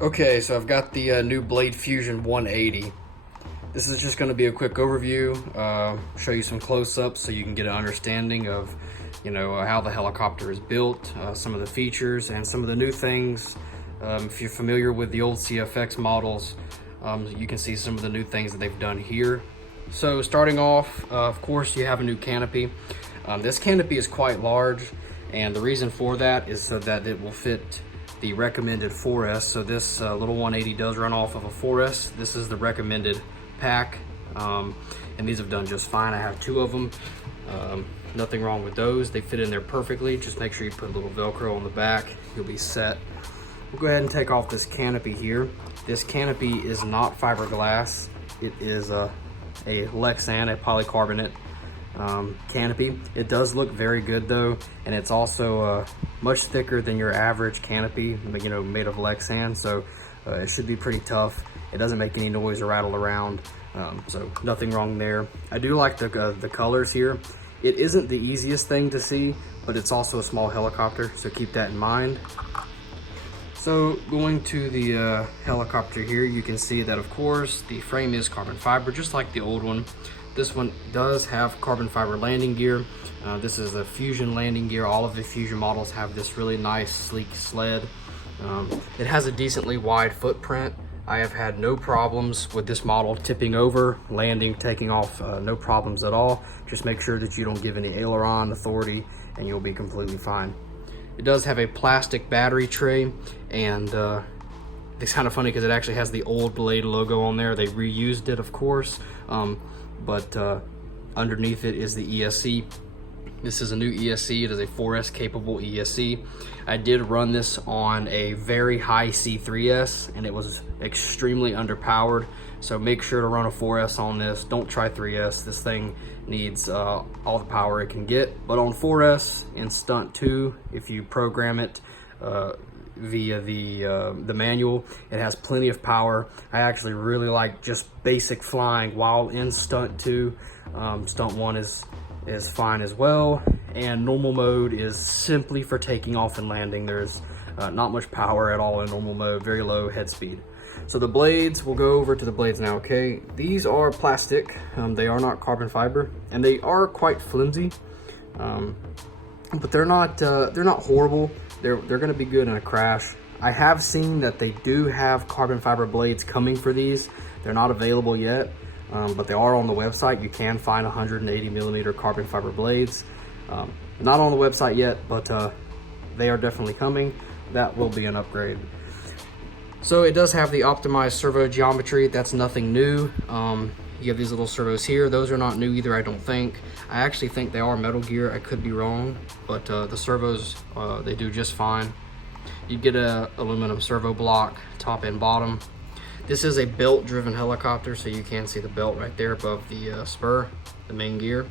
Okay, so I've got the new Blade Fusion 180. This is just going to be a quick overview, show you some close-ups so you can get an understanding of, how the helicopter is built, some of the features, and some of the new things. If you're familiar with the old CFX models, you can see some of the new things that they've done here. So starting off, of course, you have a new canopy. This canopy is quite large, and the reason for that is so that it will fit the recommended 4S. So this little 180 does run off of a 4S. This is the recommended pack, and these have done just fine. I have two of them. Nothing wrong with those. They fit in there perfectly. Just make sure you put a little Velcro on the back. You'll be set. We'll go ahead and take off this canopy here. This canopy is not fiberglass. It is a Lexan, a polycarbonate canopy. It does look very good though, and it's also much thicker than your average canopy, made of Lexan, so it should be pretty tough. It doesn't make any noise or rattle around, so nothing wrong there. I do like the colors here. It isn't the easiest thing to see, but it's also a small helicopter, so keep that in mind. So going to the helicopter here, you can see that of course the frame is carbon fiber, just like the old one. This one does have carbon fiber landing gear. This is a Fusion landing gear. All of the Fusion models have this really nice sleek sled. It has a decently wide footprint. I have had no problems with this model tipping over, landing, taking off, no problems at all. Just make sure that you don't give any aileron authority and you'll be completely fine. It does have a plastic battery tray, and it's kind of funny because it actually has the old Blade logo on there. They reused it, of course, but underneath it is the ESC. This is a new ESC. It is a 4S capable ESC. I did run this on a very high C3S, and it was extremely underpowered. So make sure to run a 4S on this. Don't try 3S. This thing needs all the power it can get. But on 4S in Stunt 2, if you program it via the manual, it has plenty of power. I actually really like just basic flying while in Stunt 2. Stunt 1 is fine as well, and normal mode is simply for taking off and landing. There's not much power at all in normal mode, very low head speed. So the blades, we'll go over to the blades now, okay? These are plastic, they are not carbon fiber, and they are quite flimsy, but they're not horrible. They're gonna be good in a crash. I have seen that they do have carbon fiber blades coming for these. They're not available yet, but they are on the website. You can find 180 millimeter carbon fiber blades. Not on the website yet, but they are definitely coming. That will be an upgrade. So it does have the optimized servo geometry. That's nothing new. You have these little servos here. Those are not new either, I don't think. I actually think they are Metal Gear. I could be wrong, but the servos, they do just fine. You get a aluminum servo block, top and bottom. This is a belt-driven helicopter, so you can see the belt right there above the spur, the main gear.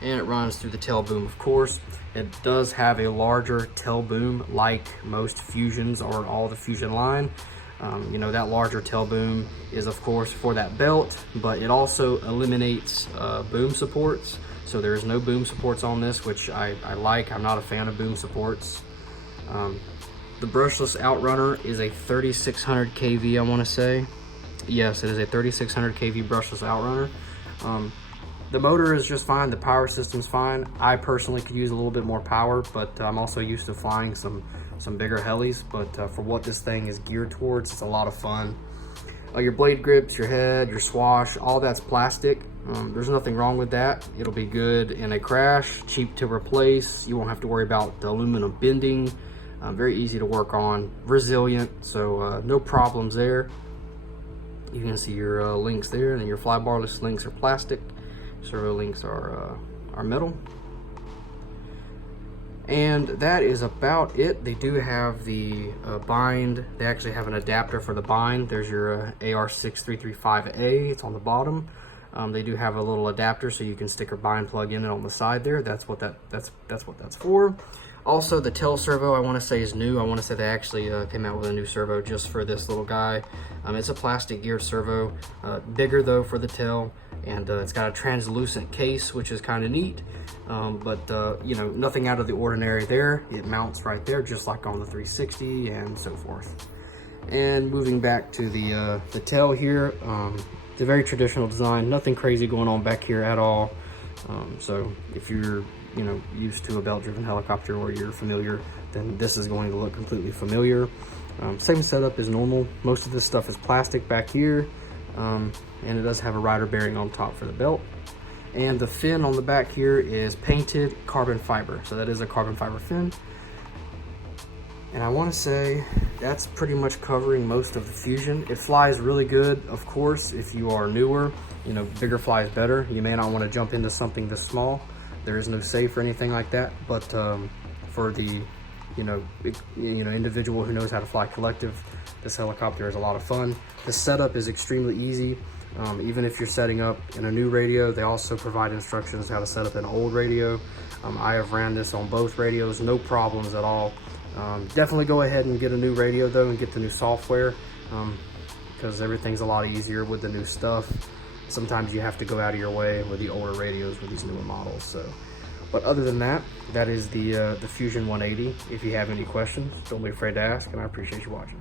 And it runs through the tail boom, of course. It does have a larger tail boom, like most Fusions or all the Fusion line. That larger tail boom is, of course, for that belt, but it also eliminates boom supports. So there's no boom supports on this, which I like. I'm not a fan of boom supports. The Brushless Outrunner is a 3600 kV, I want to say. Yes, it is a 3600 kV Brushless Outrunner. The motor is just fine. The power system's fine. I personally could use a little bit more power, but I'm also used to flying some bigger helis. But for what this thing is geared towards, it's a lot of fun. Your blade grips, your head, your swash, all that's plastic. There's nothing wrong with that. It'll be good in a crash, cheap to replace. You won't have to worry about the aluminum bending. Very easy to work on, resilient, so no problems there. You can see your links there, and then your fly barless links are plastic. Servo links are metal. And that is about it. They do have the bind. They actually have an adapter for the bind. There's your AR6335A. It's on the bottom. They do have a little adapter so you can stick a bind plug in it on the side there. That's what that's for. Also, the tail servo, I want to say, is new. I want to say they actually came out with a new servo just for this little guy. It's a plastic geared servo, bigger though for the tail, and it's got a translucent case, which is kind of neat. Nothing out of the ordinary there. It mounts right there, just like on the 360 and so forth. And moving back to the tail here, it's a very traditional design, nothing crazy going on back here at all. So if you're used to a belt-driven helicopter or you're familiar, then this is going to look completely familiar. Same setup as normal. Most of this stuff is plastic back here, and it does have a rider bearing on top for the belt. And the fin on the back here is painted carbon fiber. So that is a carbon fiber fin. And I want to say that's pretty much covering most of the Fusion. It flies really good, of course. If you are newer, bigger flies better. You may not want to jump into something this small. There is no safe or anything like that. But for the individual who knows how to fly collective, this helicopter is a lot of fun. The setup is extremely easy. Even if you're setting up in a new radio, they also provide instructions how to set up an old radio. I have ran this on both radios, no problems at all. Definitely go ahead and get a new radio though, and get the new software, because everything's a lot easier with the new stuff. Sometimes you have to go out of your way with the older radios with these newer models. So, but other than that, that is the Fusion 180. If you have any questions, don't be afraid to ask, and I appreciate you watching.